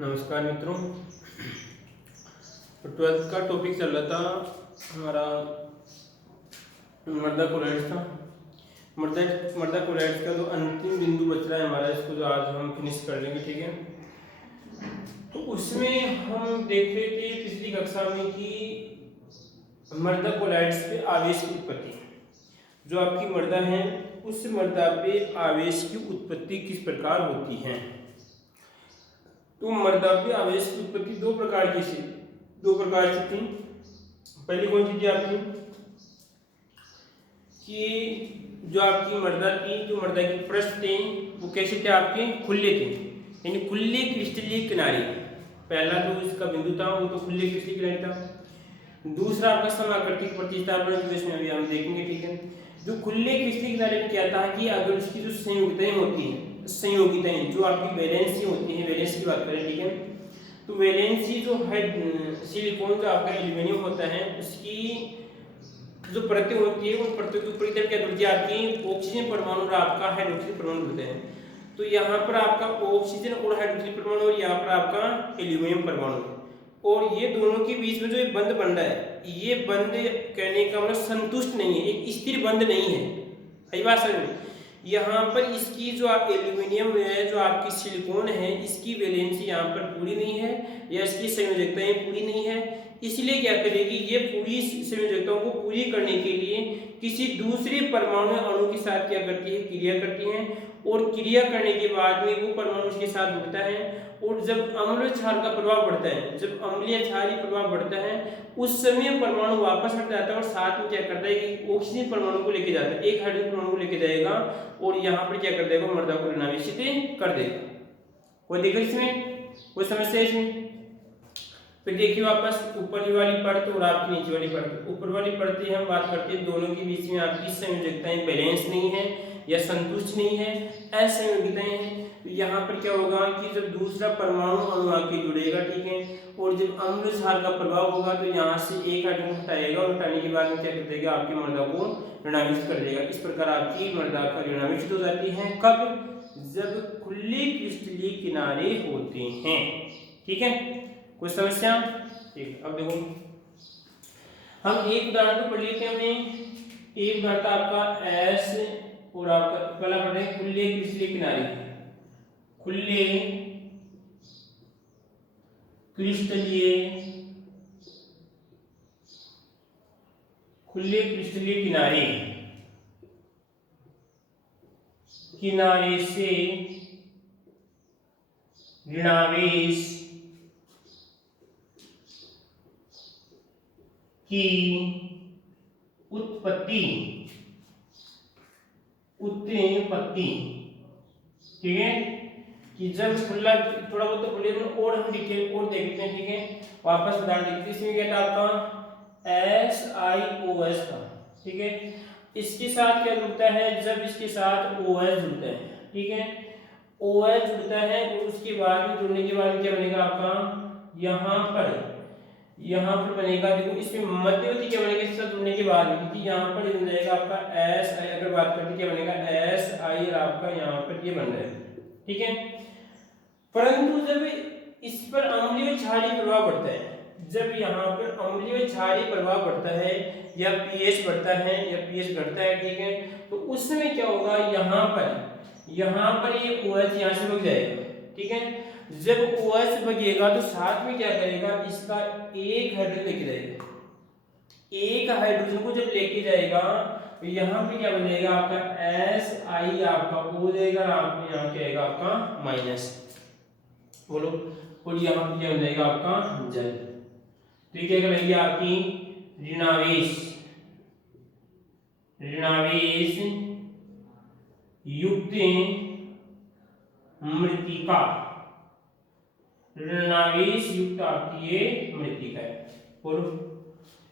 नमस्कार मित्रों। तो 12th का टॉपिक चल रहा था हमारा मर्दा कोलैट्स था। मर्दा कोलैट्स का जो अंतिम बिंदु बच रहा है हमारा, इसको जो आज हम फिनिश कर लेंगे, ठीक है। तो उसमें हम देख रहे थे पिछली कक्षा में कि मर्दा कोलैट्स पे आवेश की उत्पत्ति, जो आपकी मर्दा है उस मर्दा पे आवेश की उत्पत्ति किस प्रकार होती है। तो मर्दा पे आवेश की उत्पत्ति दो प्रकार की थी। पहली कौन सी थी आपकी कि जो आपकी मर्दा की पृष्ठ थे वो कैसे थे, आपके खुले थे, यानी खुले क्रिस्टलीय किनारे। पहला जो इसका बिंदु था वो तो खुले क्रिस्टलीय किनारे था। दूसरा आपका समाकर्तिक प्रतिस्थापन, जो इसमें अभी हम देखेंगे, ठीक है। जो खुले क्रिस्टलीय किनारे में क्या था कि अगर उसकी जो संयोगिताएं होती हैं, जो आपकी वैलेंसी होती है, वैलेंस की बात करें, ठीक है। तो वैलेंसी जो है सिलिकॉन जो आपका एल्यूमिनियम होता है उसकी जो परतें होती है उन परतों के ऊपर क्या जुड़ती है, आपकी ऑक्सीजन परमाणु और आपका हाइड्रोक्सीन परमाणु जुड़ते हैं। तो यहाँ पर आपका ऑक्सीजन और हाइड्रोक्सीन परमाणु और यहाँ पर आपका एल्यूमिनियम परमाणु, और ये दोनों के बीच में जो एक बंध बन रहा है, ये बंध कहने का मतलब संतुष्ट नहीं है, एक स्थिर बंध नहीं है। सही बात समझ में। यहाँ पर इसकी जो आप एल्यूमिनियम है, जो आपकी सिलिकॉन है, इसकी वैलेंसी यहाँ पर पूरी नहीं है या इसकी संयोजकताएं पूरी नहीं है। इसलिए क्या करेगी, ये पूरी संयोजकताओं को पूरी करने के लिए किसी दूसरे परमाणु अणु के साथ क्या करती है, क्रिया करती है, और क्रिया करने के बाद में वो परमाणु उसके साथ जुड़ता है। और जब अम्लीय क्षार का प्रभाव बढ़ता है, जब अम्लीय क्षारीय प्रभाव बढ़ता है, उस समय परमाणु वापस हट जाता है और साथ में क्या करता है कि ऑक्सीजन परमाणु को लेके जाता है, एक हाइड्रोजन परमाणु को लेके जाएगा और यहाँ पर क्या कर देगा, मर्दा को ऋणावेशित कर देगा। कोई दिक्कत इसमें, कोई समस्या इसमें। फिर देखिए वापस ऊपर वाली परत और आपकी नीचे वाली परत। ऊपर वाली परत हम बात करते हैं दोनों के बीच में आपकी संयोजकताएं बैलेंस नहीं है या संतुष्ट नहीं है, असंयोगिताएं हैं। तो यहाँ पर क्या होगा कि जब दूसरा परमाणु अणु आके जुड़ेगा, ठीक है, और जब अम्ल क्षार का प्रभाव होगा तो यहाँ से एक हाइड्रोजन हटाएगा और हटाने के बाद में क्या कर देगा, आपकी मर्दा को ऋणावेशित कर देगा। इस प्रकार आपकी मर्दा का ऋणावेशित हो जाती है। कब? जब खुले क्रिस्टलीय किनारे होते हैं, ठीक है। कोई समस्या? ठीक। अब देखो हम एक उदाहरण तो पढ़ लेते हैं। हमने एक उदाहरण था आपका एस और आपका पहला पढ़ रहे खुले क्रिस्टलीय किनारे, खुले क्रिस्टलीय किनारे, किनारे से ऋणावेश की उत्पत्ति, ठीक है। कि जब खुला, थोड़ा बहुत तो खुले और हम डिटेल और देखते हैं, ठीक है। वापस उदाहरण देखते हैं। इसमें क्या था आपका SiOS था, ठीक है। इसके साथ क्या जुड़ता है, जब इसके साथ OH जुड़ता है, ठीक है, OH जुड़ता है और उसके बाद में जुड़ने के बाद क्या बनेगा आपका, यहाँ पर बनेगा, देखो इसमें मध्यवर्ती क्या बनेगा इसके साथ जुड़ने के बाद में, क्योंकि यहाँ पर बन जाएगा आपका Si, अगर बात करते क्या बनेगा Si और आपका यहाँ पर ये बन रहा है, ठीक है। परंतु जब इस पर अम्लीय क्षारीय प्रभाव बढ़ता है, जब यहाँ पर अम्लीय क्षारीय प्रभाव बढ़ता है या pH बढ़ता है या pH घटता है, ठीक है, तो उस समय क्या होगा, यहाँ पर ये OH यहाँ से भाग जाएगा, ठीक है। जब OH भागेगा तो साथ में क्या करेगा, इसका एक हाइड्रोजन लेके जाएगा, एक हाइड्रोजन को जब लेके जाएगा तो यहाँ पे क्या बनेगा आपका Si आपका हो जाएगा, आपको यहाँ क्या आएगा आपका माइनस, बोलो, और यहाँ पे क्या हो जाएगा आपका जल। तो क्या करेंगे आपकी ऋणावेश युक्त मृतिका, ऋणावेश युक्त आपकी ये मृतिका है, और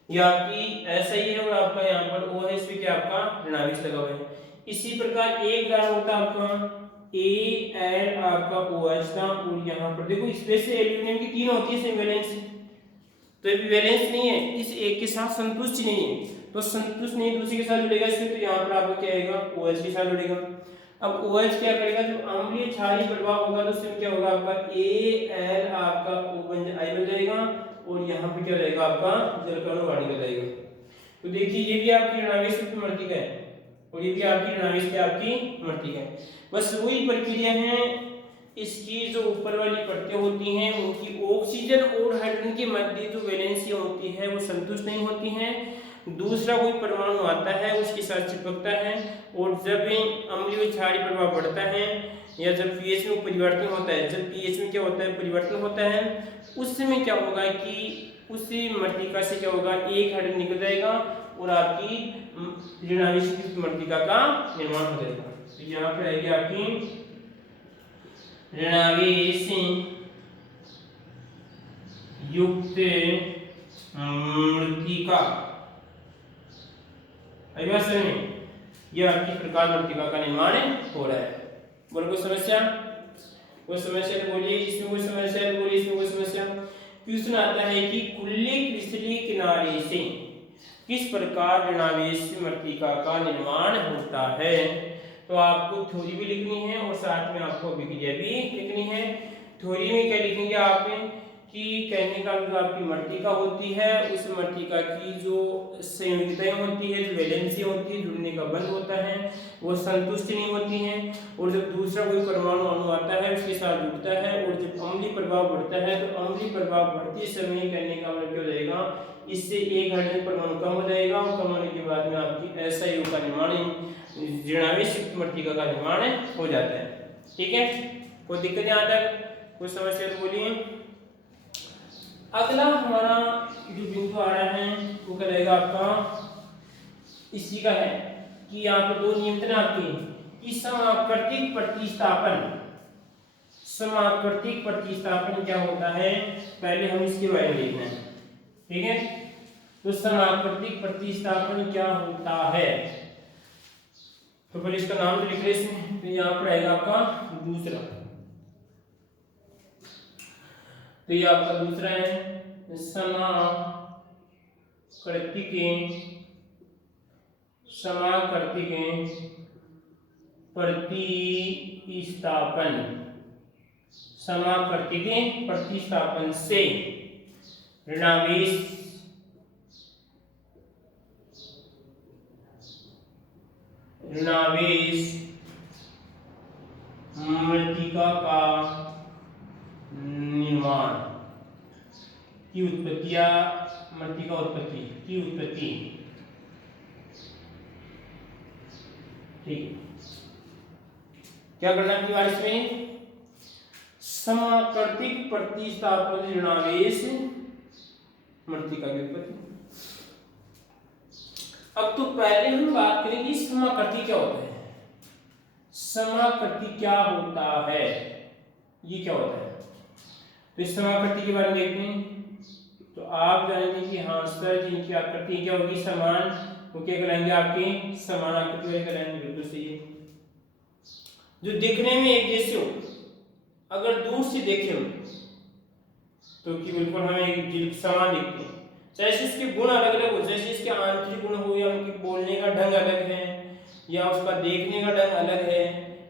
ये आपकी ऐसा ही है, और आपका यहाँ पर OH पे क्या आपका ऋणावेश लगा हुआ है। इसी प्रकार एक उदाहरण होता है आपका A आपका OH था, और यहाँ पर देखो स्पेस से एल्यूमिनियम की तीन होती है सेम वैलेंस, तो ये वैलेंस नहीं है, इस एक के साथ संतुष्ट नहीं है, तो संतुष्ट नहीं दूसरे के साथ जुड़ेगा इसमें, तो यहाँ पर आपका क्या आएगा OH के साथ जुड़ेगा। अब OH क्या करेगा, जो अम्लीय क्षारीय प्रभाव होगा तो उसमें क्या होगा आपका Al आपका I बन जाएगा और यहाँ पे क्या रहेगा आपका जलकण वाणी का जाएगा। तो देखिए ये भी आपकी ऋणावेश की मृतिका है और ये भी आपकी ऋणावेश की आपकी मृतिका है। बस वही प्रक्रिया है, इसकी जो ऊपर वाली परतें होती हैं उनकी ऑक्सीजन और हाइड्रोजन के मध्य जो वैलेंसी होती है वो संतुष्ट नहीं होती हैं। दूसरा कोई परमाणु आता है उसके साथ चिपकता है और जब अम्लीय क्षारीय प्रभाव बढ़ता है या जब पीएच में परिवर्तन होता है, जब पीएच में क्या होता है परिवर्तन होता है, उस समय क्या होगा कि उसी मृतिका से क्या होगा एक हाइड्रोजन निकल जाएगा और आपकी ऋणावेश मृतिका का निर्माण हो जाएगा। तो यहाँ पे आएगी आपकी ऋणावेश युक्त मृतिका। यह आपकी प्रकार मृतिका का निर्माण हो रहा है। बोलो कोई समस्या? कोई समस्या तो बोलिए, इसमें कोई समस्या है तो बोलिए, इसमें कोई समस्या। क्वेश्चन आता है कि कुल्ले क्रिस्टलीय किनारे से किस प्रकार ऋणावेश मृतिका का निर्माण होता है। तो आपको थ्योरी भी लिखनी है और साथ में आपको अभिक्रिया भी लिखनी है। थ्योरी में क्या लिखेंगे आप कि कहने का मतलब आपकी मृतिका होती है, उस मृतिका की जो संयोगिताएं होती है, जो वैलेंसी होती है, जुड़ने का बल होता है, वो संतुष्ट नहीं होती हैं और जब दूसरा कोई परमाणु अणु आता है उसके साथ जुड़ता है और जब अम्लीय प्रभाव बढ़ता है तो अम्लीय प्रभाव बढ़ते समय कहने का मतलब क्या हो जाएगा, इससे एक हाइड्रोजन परमाणु कम हो जाएगा और कम होने के बाद में आपकी SiO का निर्माण ऋणावेश मृतिका का निर्माण हो जाता है। ठीक है, कोई दिक्कत यहाँ तक? कोई समस्या तो बोलिए। अगला हमारा जो बिंदु आ रहा है वो क्या रहेगा आपका, इसी का है कि यहाँ पर दो नियंत्रण आपके कि समाकृतिक प्रतिस्थापन। समाकृतिक प्रतिस्थापन क्या होता है, पहले हम इसके बारे में देखना है। ठीक है, तो समाकृतिक प्रतिस्थापन क्या होता है, तो पहले इसका नाम तो लिख ले इसमें। तो यहाँ पर आएगा आपका दूसरा, तो ये आपका दूसरा है समाकृतिक प्रतिस्थापन। समाकृतिक प्रतिस्थापन से ऋणावेश मृतिका का निर्माण की उत्पत्ति या मृतिका उत्पत्ति की उत्पत्ति। ठीक, क्या करना है बारिश में, समाकृतिक प्रतिस्थापन ऋणावेश मृतिका की उत्पत्ति। अब तो पहले हम बात करेंगे समाकृति क्या होता है। समाकृति क्या होता है, ये क्या होता है, तो इस समाकृति के बारे में देखते हैं। तो आप जानेंगे कि हाँ सर जिनकी आकृति क्या होगी समान, वो क्या कराएंगे आपके समान आकृति वाले कराएंगे, बिल्कुल सही है। जो दिखने में एक जैसे हो, अगर दूर से देखें हम तो कि बिल्कुल हमें एक समान दिखते हैं, चाहे इसके गुण अलग अलग हो, जैसे इसके आंतरिक गुण हो या उनके बोलने का ढंग अलग है या उसका देखने का ढंग अलग है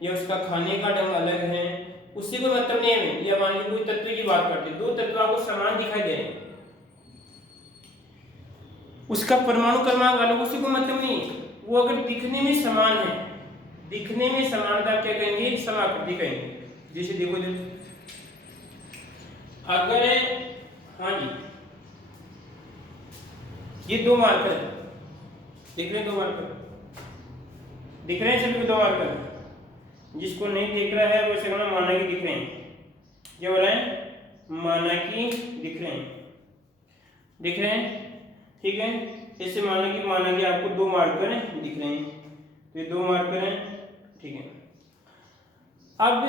या उसका खाने का ढंग अलग है, उससे कोई मतलब नहीं है। या मान लीजिए कोई तत्व की बात करते हैं, दो तत्व आपको समान दिखाई दे रहे हैं, उसका परमाणु क्रमांक अलग, उससे कोई मतलब नहीं है। वो अगर दिखने में समान है, दिखने में समानता क्या कहेंगे, समाकृति कहेंगे। जैसे देखो जब अगर हाँ जी ये दो मार्कर है, दिख रहे हैं, दो मार्कर दिख रहे हैं, सभी को दो मार्कर। जिसको नहीं दिख रहा है वो समझना माना कि दिख रहे हैं, क्या बोला है, माना कि दिख रहे हैं, दिख रहे हैं। ठीक है, ऐसे माना कि आपको दो मार्कर हैं दिख रहे हैं, तो ये दो मार्कर हैं। ठीक है, अब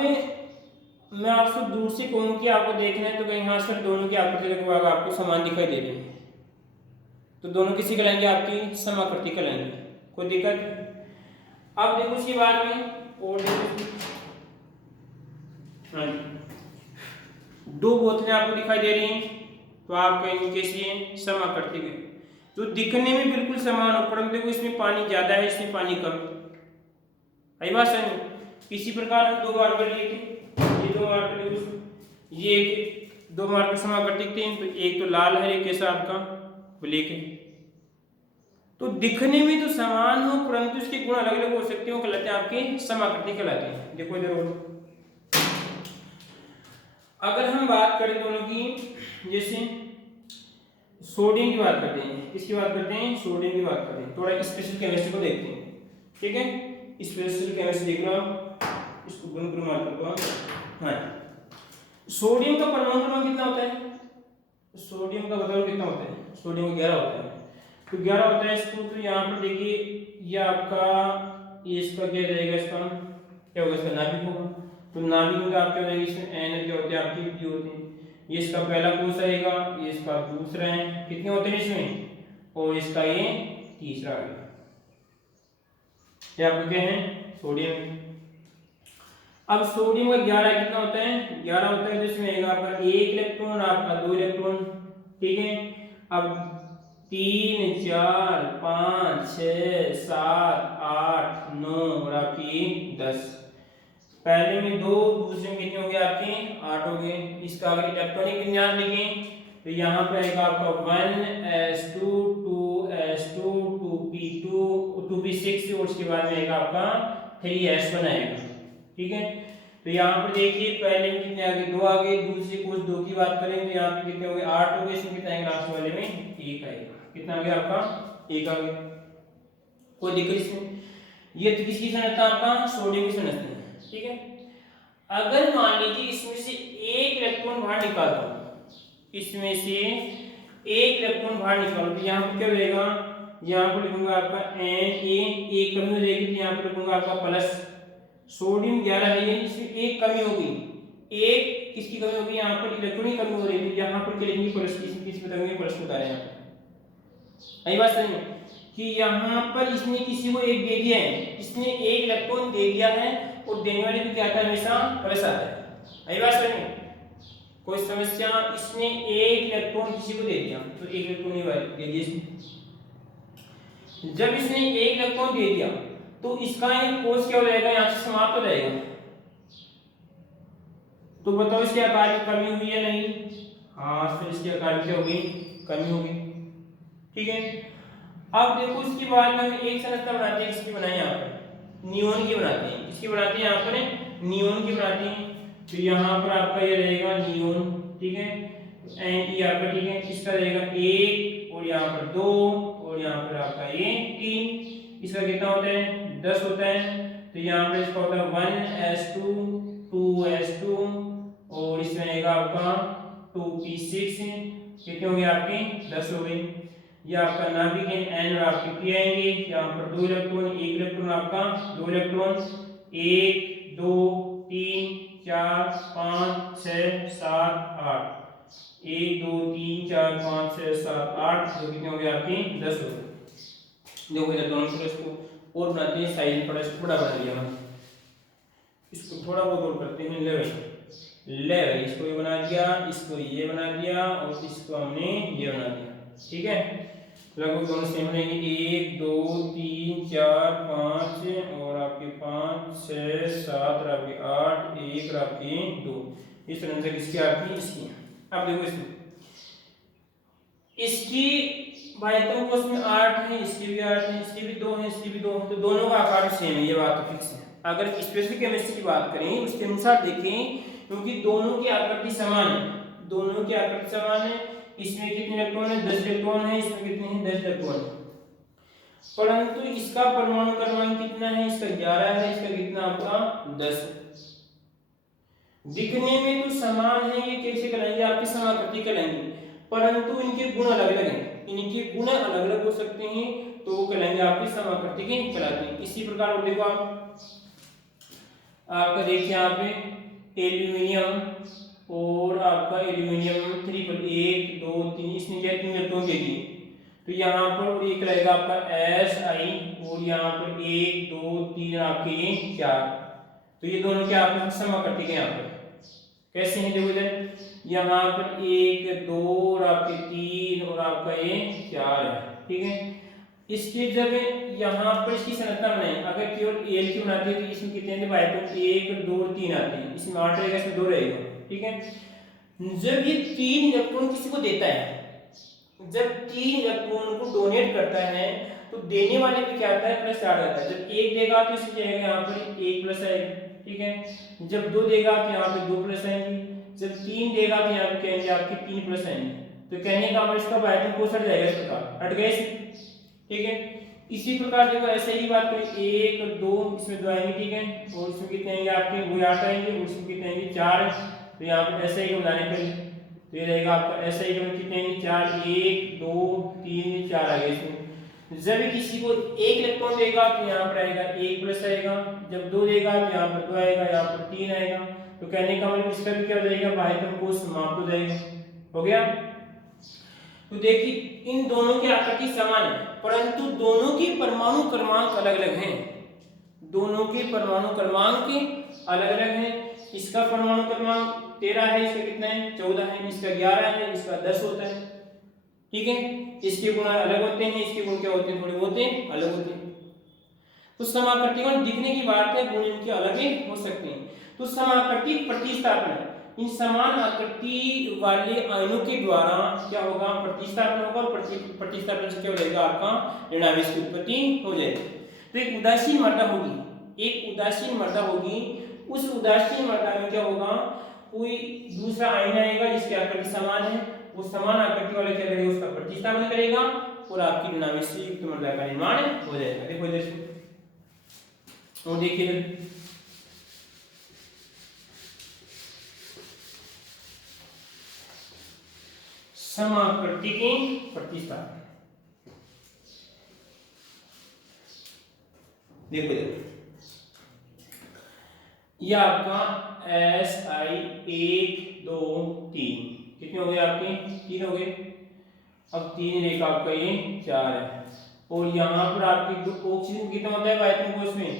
मैं आपसे दूर से कहूँ कि आपको देखना है तो कहीं हाँ सर दोनों की आकृति लगभग आपको समान दिखाई दे रही है, तो दोनों किसी कहलाएंगे, आपकी समाकृति कहलाएंगे, कोई दिक्कत। अब देखो इसके बाद में और हाँ दो बोतलें आपको दिखाई दे रही हैं, तो आप कहेंगे कैसी हैं, समाकृतिक है, जो दिखने में बिल्कुल समान हो, परंतु देखो इसमें पानी ज्यादा है, इसमें पानी कम। आई बात है, इसी प्रकार हम 2 मार्कर लिए थे, ये 2 मार्कर लिए, ये 2 मार्कर समाकर्ती थे, तो एक तो लाल है, एक कैसा आपका ब्लैक है। तो दिखने में तो समान हो परंतु इसके गुण अलग अलग हो सकते हो, कहलाते हैं आपके समाकृति कहलाते हैं। देखो इधर अगर हम बात करें दोनों की, जैसे सोडियम की बात करते हैं, किसकी बात करते हैं, सोडियम की बात करते हैं, थोड़ा स्पेशल केमिस्ट्री को देखते हैं, ठीक है। स्पेशल केमिस्ट्री देख लो आप, इसको गुण क्रमांक को। हाँ, सोडियम का परमाणु क्रमांक कितना होता है, सोडियम का बताओ कितना होता है, सोडियम 11 होता है, तो 11 होता है इसको। तो यहाँ पर देखिए ये आपका, ये इसका क्या रहेगा, इसका क्या होगा, इसका नाभिक होगा। तो नाभिक में आपके रहेगा, इसमें एन क्या होते हैं आपके, पी होते हैं। ये इसका पहला कोष रहेगा, ये इसका दूसरा है, कितने होते हैं इसमें, और इसका ये तीसरा है। ये आपको क्या है, सोडियम। अब सोडियम का 11 कितना होता है, 11 होता है, जिसमें रहेगा आपका 1 इलेक्ट्रॉन, आपका 2 इलेक्ट्रॉन, ठीक है। अब 3 4 5 6 7 8 9 और आपकी 10, पहले में 2, दूसरे में कितने हो गए आपके 8 हो गए। इसका अगर इलेक्ट्रॉनिक विन्यास लिखें तो यहाँ पे आएगा आपका 1s2 2s2 2p2 2p6 और उसके बाद में आएगा आपका 3s1 आएगा, ठीक है। तो यहाँ पर देखिए पहले में कितने आगे, 2 आगे, दूसरे कुछ 2 की बात करें तो यहाँ पे कितने हो गए, 8 हो गए। इसमें कितना आएगा, लास्ट वाले में 1 आएगा, कितना आ गया आपका 1 आ गया, कोई दिक्कत इसमें। ये तो किसकी संरचना, आपका सोडियम की संरचना है, ठीक है। अगर मान लीजिए इसमें से 1 इलेक्ट्रॉन बाहर निकाल दो, इसमें से 1 इलेक्ट्रॉन बाहर निकालो, तो यहाँ पर क्या रहेगा, यहाँ पर लिखूंगा आपका एक कमी हो जाएगी, तो यहाँ पर लिखूंगा आपका प्लस। सोडियम 11 है, ये इसमें 1 कमी होगी, 1 किसकी कमी होगी, यहाँ पर इलेक्ट्रॉन की कमी हो रही है, यहाँ पर क्या लिखेंगे, प्लस, किसी बताएंगे प्लस बता रहे हैं। यही बात सही है कि यहाँ पर इसने किसी को 1 दे दिया है, इसने 1 इलेक्ट्रॉन दे दिया है और देने वाले भी क्या आता है, हमेशा प्लस आता है। यही बात सही है। कोई समस्या, इसने 1 इलेक्ट्रॉन किसी को दे दिया तो 1 इलेक्ट्रॉन दे दिया इसने। जब इसने 1 इलेक्ट्रॉन दे दिया तो इसका ये कोष क्या हो जाएगा, यहाँ से समाप्त हो जाएगा। तो बताओ इसके आकार में कमी हुई है नहीं, हाँ, फिर इसके आकार में क्या होगी, कमी होगी, ठीक है। अब देखो इसके बाद में हम एक संरचना बनाते हैं, किसकी बनाई यहाँ पर, नियोन की बनाते हैं, किसकी बनाते हैं यहाँ पर, नियोन की बनाते हैं। तो यहाँ पर आपका ये रहेगा नियोन, ठीक है, एंड यहाँ पर, ठीक है, इसका रहेगा 1 और यहाँ पर 2 और यहाँ पर आपका ये 3, इसका कितना होता है 10 होता है। तो यहाँ पर इसका होता है 1s2 2s2 और इसमें रहेगा आपका 2p6, कितने हो गए आपके 10 हो गए। ये आपका नाभिक है, n और आपके p आएंगे, यहाँ पर 2 इलेक्ट्रॉन, 1 इलेक्ट्रॉन आपका 2 इलेक्ट्रॉन, 1 2 3 4 5 6 7 8, 1 2 3 4 5 6 7 8, जो कितने हो गए आपके 10 हो गए। देखो इधर दोनों को इसको और बनाते हैं, साइज थोड़ा इसको बड़ा बना लिया, इसको थोड़ा बहुत और करते हैं। ले भाई इसको ये बना दिया, इसको ये बना दिया और इसको हमने ये बना दिया, ठीक है। लगभग दोनों सेम बनेंगे, 1 2 3 4 5 और आपके 5 6 7 और आपके 8 1 और आपके 2, इस तरह से किसकी आपकी इसकी। अब देखो इसमें इसकी बाह्यतम कोष में 8 है, इसकी भी 8 है, इसकी भी 2 है, इसकी भी 2 है, तो दोनों का आकार सेम है, ये बात तो फिक्स है। अगर स्पेशल केमिस्ट्री की बात करें उसके अनुसार देखें, क्योंकि दोनों की आकृति समान है, दोनों की आकृति समान है। इसमें कितने इलेक्ट्रॉन है, 10 इलेक्ट्रॉन है, इसमें कितने हैं 10 इलेक्ट्रॉन है, परंतु इसका परमाणु क्रमांक कितना है, इसका 11 है, इसका कितना आपका 10 है। दिखने में तो समान है, ये कैसे कहलाएंगे आपके समाकृति कहलाएंगे, परंतु इनके गुण अलग अलग हैं, इनके गुण अलग अलग हो सकते हैं, तो वो कहलाएंगे आपके समाकृति के कहलाते हैं। इसी प्रकार और देखो आपका देखिए यहाँ पे एल्यूमिनियम और आपका एल्यूमिनियम 3 पर 1 2 3, इसने क्या 3 इलेक्ट्रॉन दे दिए, तो यहाँ पर एक रहेगा आपका Si और यहाँ पर 1 2 3 आपके ये 4, तो ये दोनों क्या आपस में समाकृति के यहाँ पर कैसे हैं, देखो इधर यहाँ पर 1 2 और आपके 3 और आपका ये 4 है, ठीक है। इसके जब यहाँ पर इसकी संरचना बनाए, अगर केवल एल की बनाते हैं तो इसमें कितने बाय तो 1 2 3 आते हैं, इसमें 8 रहेगा, इसमें 2 रहेगा, ठीक है। जब ये 3 इलेक्ट्रॉन किसी को देता है, जब 3 इलेक्ट्रॉन को डोनेट करता है तो देने वाले पे क्या आता है, प्लस चार्ज आता है। जब 1 देगा तो इसमें जाएगा यहाँ पर 1 प्लस आएगा, ठीक है। जब 2 देगा तो यहाँ पे 2 प्लस आएंगे, जब 3 देगा तो यहाँ पे कहेंगे आपके 3 प्लस आएंगे। तो कहने का मतलब इसका आयतन कोष हट जाएगा, इस प्रकार हट गए, ठीक है। इसी प्रकार देखो ऐसे ही बात करें 1 2 इसमें 2 आएंगे, ठीक है, और इसमें कितने आएंगे आपके वो 8 आएंगे, और इसमें कितने आएंगे 4। तो यहाँ पर ऐसे ही बनाने के लिए तो ये रहेगा आपका ऐसे ही कितने आएंगे 4, 1 2 3 4 आ गए इसमें। जब किसी को 1 इलेक्ट्रॉन देगा तो यहाँ पर आएगा 1 प्लस आएगा, जब 2 देगा तो यहाँ पर 2 आएगा, यहाँ पर 3 आएगा। तो कहने का मतलब इसका भी क्या हो जाएगा, आयतन कोष समाप्त हो जाएगा, हो गया। तो देखिए इन दोनों की आकृति समान है, परंतु दोनों के परमाणु क्रमांक अलग अलग हैं, दोनों के परमाणु क्रमांक अलग अलग हैं। इसका परमाणु क्रमांक 13 है, इसका कितना है 14 है, इसका 11 है, इसका 10 होता है, ठीक है। इसके गुण अलग होते हैं, इसके गुण क्या होते हैं, थोड़े होते हैं अलग होते हैं। तो समाकृतिकों दिखने की बात है, गुण इनके अलग ही हो सकते हैं। तो समाकृतिक प्रतिस्थापन, इन समान आकृति वाले आयनों के द्वारा क्या होगा, प्रतिस्थापन होगा, और प्रतिस्थापन से क्या हो जाएगा आपका ऋणावेश की उत्पत्ति हो जाएगी। तो एक उदासीन मर्दा होगी, एक उदासीन मर्दा होगी, उस उदासीन मर्दा में क्या होगा, कोई दूसरा आयन आएगा जिसकी आकृति समान है, वो समान आकृति वाले क्या करेगा, उसका प्रतिस्थापन करेगा और आपकी ऋणावेश से युक्त मर्दा का निर्माण हो जाएगा। देखो इधर से और देखिए समाकृति की प्रतिस्थापन, देखो ये आपका SI 1 2 3 कितने हो गए आपके, 3 हो गए। अब 3 रेखा आपका ये 4 है, और यहाँ पर आपकी जो ऑक्सीजन कितना होता है आयतन कोष में,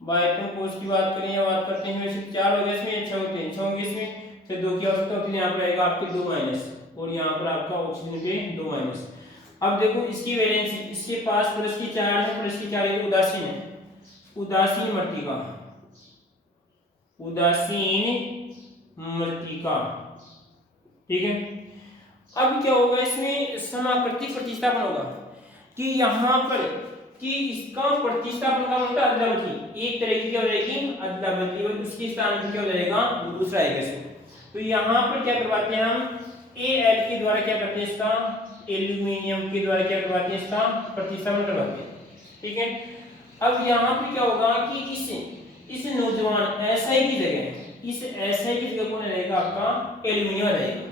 आयतन कोष की बात करें या बात करते हैं वैसे 4 हो गए इसमें, 6 होते हैं, 6 होंगे इसमें, फिर 2 की आवश्यकता होती है, यहाँ पर आएगा आपके 2 माइनस, और यहाँ पर आपका ऑक्सीजन पे 2 माइनस। अब देखो इसकी वैलेंसी, इसके पास प्लस की 4 है, प्लस की 4 है, उदासीन है, उदासीन मृत्तिका, उदासीन मृत्तिका, ठीक है। अब क्या होगा इसमें समाकृतिक प्रतिस्थापन होगा कि यहाँ पर कि इसका प्रतिस्थापन का मतलब अदला बदली, एक तरह की क्या हो जाएगी अदला बदली, और उसके स्थान पर क्या हो जाएगा वो दूसरा आएगा इसमें। तो यहाँ पर क्या करवाते हैं हम, Al के द्वारा क्या करते हैं, इसका एल्यूमिनियम के द्वारा क्या करवाते हैं, इसका प्रतिस्थापन करवाते हैं, ठीक है। अब यहाँ पे क्या होगा कि इस नौजवान SI की जगह, इस SI की जगह कौन रहेगा, आपका एल्यूमिनियम रहेगा,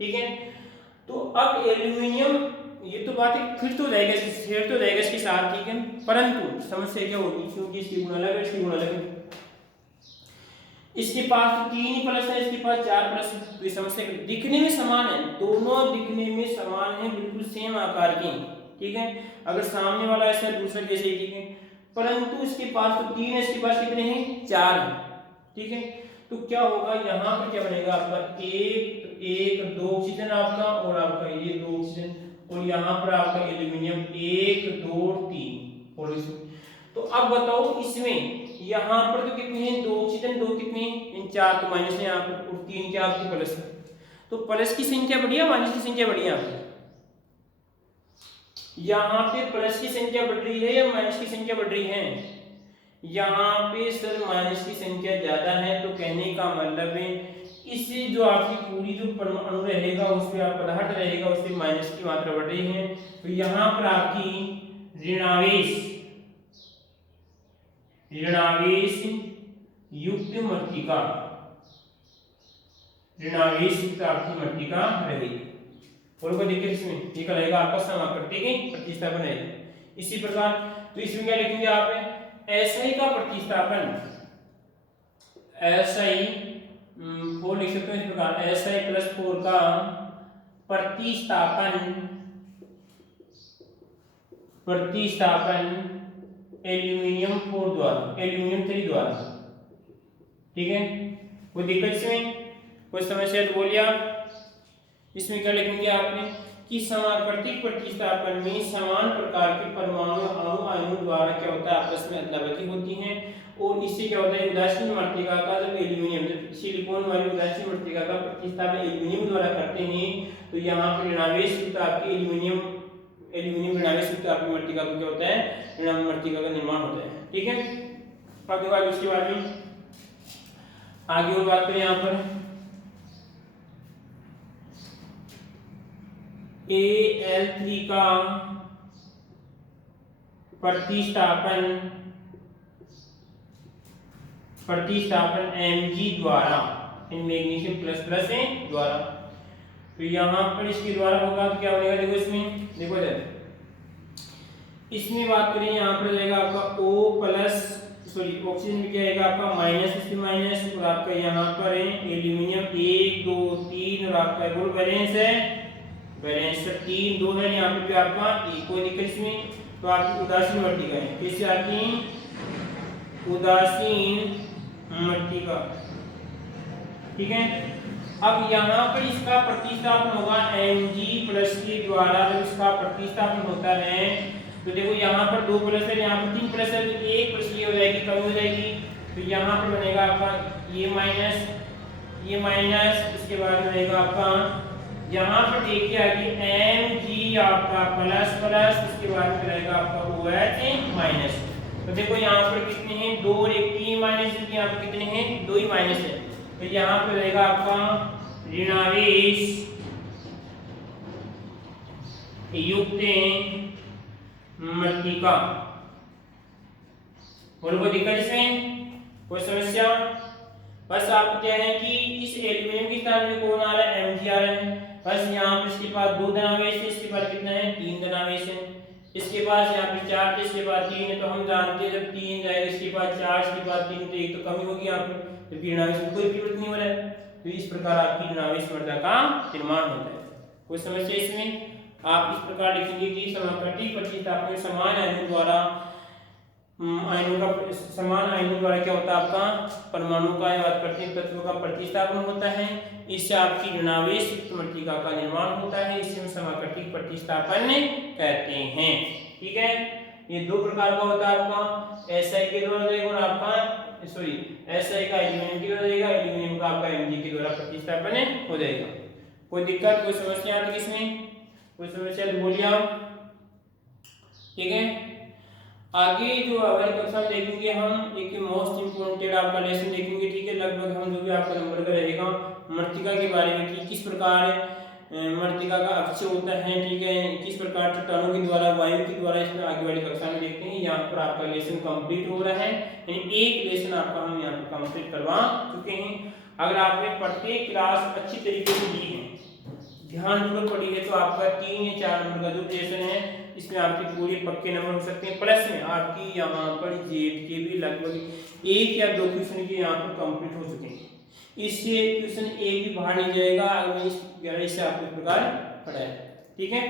ठीक है। तो अब एल्यूमिनियम ये तो बात है, फिर तो रहेगा, शेयर तो रहेगा इसके साथ, ठीक है, परंतु समस्या क्या होगी, क्योंकि इसकी गुण अलग है, इसकी गुण अलग है, इसके पास तो 3 ही प्लस है, इसके पास 4 प्लस है। तो ये समस्या दिखने में समान है, दोनों दिखने में समान है, बिल्कुल सेम आकार के, ठीक है। अगर सामने वाला ऐसा है दूसरा जैसे ही, ठीक है, परंतु इसके पास तो 3 है, इसके पास कितने हैं 4 है, ठीक है। तो क्या होगा यहाँ पर क्या बनेगा आपका 1 2 ऑक्सीजन आपका, और आपका ये 2 ऑक्सीजन, और यहाँ पर आपका एल्यूमिनियम 1 2 3, और इसमें तो अब बताओ इसमें यहाँ पर तो कितने हैं 2 ऑक्सीजन, 2 कितने इन 4 तो माइनस है यहाँ पर, और 3 क्या आपकी प्लस है। तो प्लस की संख्या बढ़िया, माइनस की संख्या बढ़िया, यहाँ पे प्लस की संख्या बढ़ रही है या माइनस की संख्या बढ़ रही है, यहाँ पे सर माइनस की संख्या ज्यादा है। तो कहने का मतलब है इससे जो आपकी पूरी जो परमाणु रहेगा उसमें आप पदार्थ रहेगा उसमें माइनस की मात्रा बढ़ रही है। तो यहाँ पर आपकी ऋणावेश युक्त मृत्तिका, ऋणावेश युक्त आपकी मृत्तिका रहेगी, और कोई दिक्कत इसमें ये रहेगा आपका समाकृतिक प्रतिस्थापन है। इसी प्रकार तो इसमें क्या लिखेंगे आप, SI का प्रतिस्थापन, SI 4 लिख सकते हैं इस प्रकार, SI + 4 का प्रतिस्थापन एल्यूमिनियम 4 द्वारा, एल्यूमिनियम 3 द्वारा, ठीक है। कोई दिक्कत इसमें, कोई समस्या तो बोलिए आप। इसमें क्या लिखेंगे आपने कि समानुपातिक प्रतिस्थापन में समान प्रकार के परमाणु अणु आयनों द्वारा क्या होता है आपस में अदला बदली होती है और इससे क्या होता है उदासीन मृत्तिका का जब एल्यूमिनियम जब सिलिकॉन वाली उदासीन मृत्तिका का प्रतिस्थापन एल्यूमिनियम द्वारा करते हैं तो यहाँ पर ऋणावेश युक्त आपके एल्यूमिनियम ऋणावेश युक्त आपकी मृत्तिका को क्या होता है ऋण मृत्तिका का निर्माण होता है। ठीक है, अब देखो उसके बाद में आगे और बात करें यहाँ पर Al3 का प्रतिस्थापन Mg द्वारा इन मैग्नीशियम प्लस प्लस द्वारा, तो यहाँ पर इसके द्वारा होगा तो क्या बनेगा देखो इसमें देखो इसमें बात करें यहाँ पर जाएगा आपका O प्लस सॉरी ऑक्सीजन में क्या आएगा आपका माइनस इसमें माइनस और आपका यहाँ पर एल्यूमिनियम 1 2 3 और आपका गोल बैलेंस है बैलेंस 3 2 है यहाँ पे भी आपका कोई दिक्कत इसमें तो आपकी उदासीन मृत्तिका है कैसे आपकी उदासीन मृत्तिका। ठीक है, अब यहाँ पर इसका प्रतिस्थापन होगा Mg प्लस के द्वारा जब इसका प्रतिस्थापन होता है तो देखो यहाँ पर 2 प्लस है यहाँ पर 3 प्लस है तो 1 प्लस ये हो जाएगी कम हो जाएगी तो यहाँ पर बनेगा आपका ये माइनस इसके बाद में रहेगा आपका यहाँ पर देखिए आगे Mg आपका प्लस प्लस इसके बाद में रहेगा आपका OH माइनस। तो देखो यहाँ पर कितने हैं 2 और 1 3 माइनस यहाँ पर कितने हैं 2 ही माइनस है तो यहाँ पर रहेगा आपका ऋणावेश युक्त मृत्तिका। और कोई दिक्कत इसमें कोई समस्या बस आप क्या है कि इस एल्यूमिनियम के स्थान में कौन आ रहा है Mg आ रहा है बस यहाँ पर इसके पास 2 धनावेश है इसके पास कितना है 3 धनावेश है इसके पास यहाँ पे 4 थे इसके बाद 3 है तो हम जानते हैं जब 3 जाएगा इसके बाद 4 इसके बाद 3 तो एक तो कमी होगी यहाँ पर तो ऋणावेश में कोई परिवर्तन नहीं हो रहा है तो इस प्रकार आपकी ऋणावेश मृदा का निर्माण होता है। कोई समस्या इसमें आप इस प्रकार लिखेंगे कि समानुपातिक प्रतिस्थापन समान आयनों द्वारा समान आयनों द्वारा क्या होता है आपका परमाणु का या प्रत्येक तत्व का प्रतिस्थापन होता है इससे आपकी ऋणावेश युक्त मृत्तिका का निर्माण होता है इसे हम समानुपातिक प्रतिस्थापन कहते हैं। ठीक है, ये 2 प्रकार का होता है आपका SI के द्वारा जाएगा और आपका सॉरी SI का एल्यूमिनियम के द्वारा जाएगा एल्यूमिनियम का आपका Mg के द्वारा प्रतिस्थापन हो जाएगा। कोई दिक्कत कोई समस्या आती है इसमें कोई समस्या तो बोलिए आप। ठीक है, आगे जो अगली कक्षा में देखेंगे हम एक मोस्ट इम्पोर्टेंट आपका लेसन देखेंगे। ठीक है, लगभग हम जो भी आपका नंबर का रहेगा मृत्तिका के बारे में कि किस प्रकार मृत्तिका का अक्ष होता है। ठीक है, किस प्रकार चट्टानों के द्वारा वायु के द्वारा इसमें आगे वाली कक्षा में देखते हैं। यहाँ पर आपका लेसन कंप्लीट हो रहा है यानी एक लेसन आपका हम यहाँ पर कंप्लीट करवा चुके हैं। अगर आपने प्रत्येक क्लास अच्छी तरीके से ली है ध्यानपूर्वक पढ़ी है तो आपका 3 या 4 नंबर का जो लेसन है इसमें आपके पूरे पक्के नंबर हो सकते हैं। प्लस में आपकी यहाँ पर जेड के भी लगभग 1 या 2 क्वेश्चन के यहाँ पर कंप्लीट हो चुके हैं। इससे क्वेश्चन एक भी बाहर नहीं जाएगा अगर मैं इस गहराई से आपको इस प्रकार पढ़ाया। ठीक है।